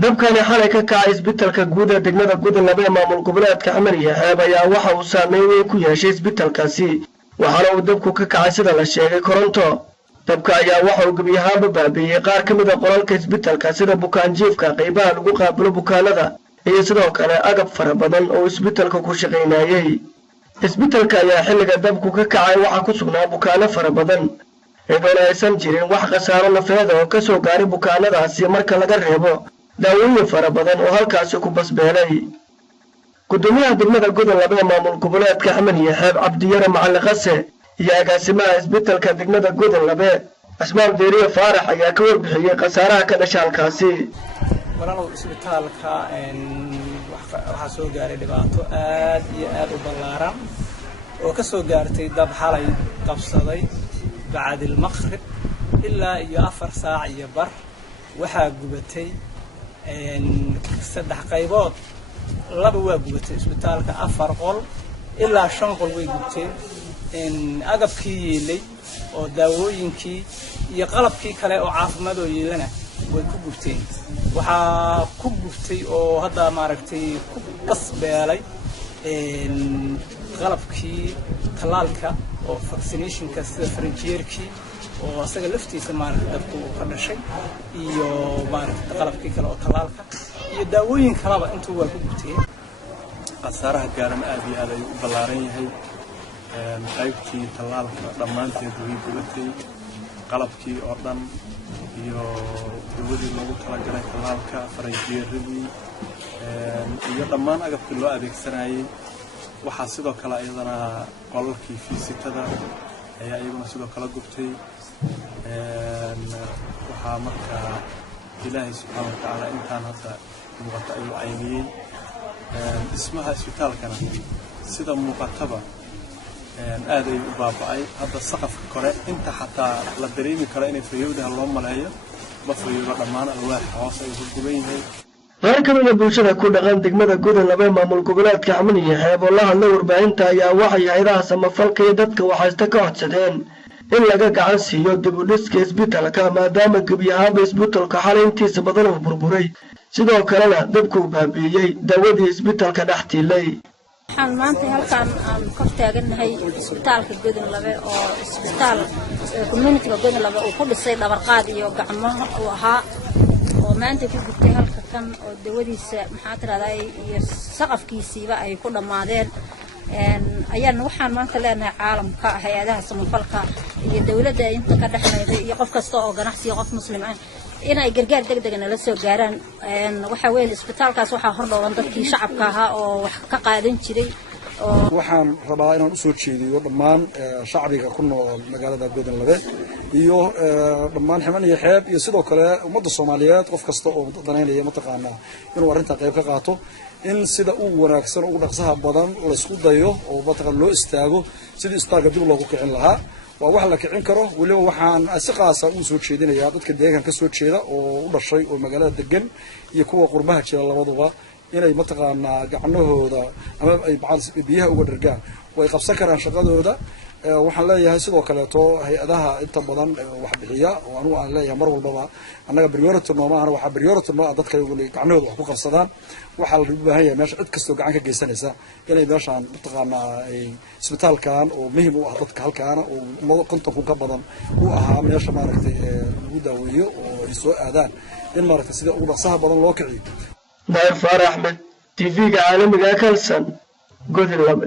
dabkani xalay ka kacay isbitaalka guud ee degmada Gudin Labe maamul goboleedka Xamar iyo Xeeb ayaa waxa uu saameyn weyn ku yeeshay isbitaalkaasi waxaana uu dabku ka kacay sida la sheegay koronto dabka ayaa waxa uu gabi ahaanba baabi'iyay qaar ka mid ah qolalka isbitaalka sida bukaan jiifka qaybaha lagu qaabilo bukaanada iyo sidoo kale agab fara badan oo isbitaalka ku shaqeynayay isbitaalka ayaa xilliga dabku ka kacay waxa ku sugnaa bukaano fara badan iyadoo aysan jirin wax khasaaro nafeed oo ka soo gaaray bukaanadaasi marka laga reebo daawooyin fara badan oo halkaas ku basbeelay gudoomiyaha degmada Gudin Labe maamul goboleedka Xamar iyo Xeeb Cabdiyare Macalin Qase iyo agaasimaha isbitaalka degmada Gudin Labe Asmaan Deeriye Faarax ayaa ka warbixiyay khasaaraha ka dhashay halkaasi walaalow isbitaalka waxa soo gaaray dhibaato aad iyo aad u ballaaran oo ka soo gaartay dab xalay qabsaday bacad al-maghrib ilaa iyo 4 saac iyo bar waxa gubatay saddex qaybood laba waa gubatay isbitaalka 4 qol ilaa 5 qol way gubteen agabkii yeelay oo daawooyinkii iyo qalabkii kale oo caafimaad oo yeelana way ku gubteen waxa ku gubtay oo hadda maaragtay ku basbeelay qalabkii talaalka oo vaccinationka sida faranjeerkii oo asaga laftiisa maaragtay dadku ka dhashay iyo maaragtay qalabkii kale oo talaalka iyo daawooyin kalaba intuu waa ku gubtay qasaaraha gaaran aad iyo aad ay u ballaaran yahay qaybtii talaalka dhammaanteed way gubatay qalabkii oo dhan iyo dawadii loogu talagalay talaalka faranjeeradii iyo dhammaan agabkii loo adeegsanayay waxaa sidoo kale ayadana qolalkii fiisitada ayaa iyaguna sidoo kale gubtay waxaa markaa ilaahay subxaanahu wa tacaala intaan hadda muuqata ayuu cayniyey dhismaha isbitaalkana sida muuqataba aad ay u baaba'ay hadda saqafka kore inta xataa la dareemi karo inay fayowdaha loo maleeyo ma fayowdo dhammaan alwaax hoos ay ku guban yahay qaar ka mid ah bulshada ku dhaqan degmada Gudin Labe maamul goboleedka Xamar iyo Xeeb oo la hadlay warbaahinta ayaa waxay hay'adaha samafalka iyo dadka waxaysta ka codsadeen in laga gacan siiyo dib u dhiska isbitaalka maadaama gabi ahaanba isbitaalka xalay intiisa badan uu burburay sidoo kalena dabku baabi'iyay dawadii isbitaalka dhaxtiilay waxaan maanta halkaan aan ka taaganahay isbitaalka Gudin Labe oo isbitaal community-ga Gudin Labe uu ku dhisay dhabarqaad iyo gacmaha oo ahaa oo maanta ku gubtay halka kan oo dawadiisa maxaa tiraahday iyo saqafkiisiiba ay ku dhamaadeen ayaan waxaan maanta leenahay caalamka hay'adaha samafalka iyo dawladda inta ka dhaxlayda iyo qof kasta oo ganacsi qof muslim ah inay gargaar degdeg ah la soo gaaraan waxa weyn isbitaalkaas waxa hordhooban dadkii shacabka ahaa oo wax ka qaadan jiray waxaan rabaa inaan u soo jeediyo dhammaan shacbiga ku nool magaalada Gudin Labe iyo dhammaan Xamar iyo Xeeb iyo sidoo kale ummadda Soomaaliyeed qof kasta oo danaynaya mataqaana inuu arinta qayb ka qaato in sida uu wanaagsan ugu dhaqsaha badan la isku dayo oo mataqaan loo istaago sidii isbitaalka dib loogu kicin lahaa waa wax la kicin karo waliba waxaan si qaas ah u soo jeedinayaa dadka deegaanka ka soo jeeda oo u dhashay oo magaalada degan iyo kuwa qurbaha jira labaduba inay mataqaana gacnahooda ama ay biyaha uga dhargaan way qabsan karaan shaqadooda waxaan leeyahay sidoo kale hay'adaha inta badan wax bixiya oo anigu aan leeyahay mar walba annaga priority nooma waxa priority ma dadka gacnahooda wax ku qabsadaan waxa la u baahan yahay meesha cid kasta gacan ka geysanaysa inay meeshaan mataqaana ay isbitaalkan oo muhiim u ah dadka halkaan oo konton ka badan u ahaa meesha maaragtay lagu daaweeyo oo ay soo aadaan in maaragtay sida ugu dhaqsaha badan loo kiciyo Faarax Ahmed TV-ga caalamiga Kalsan Gudin Labe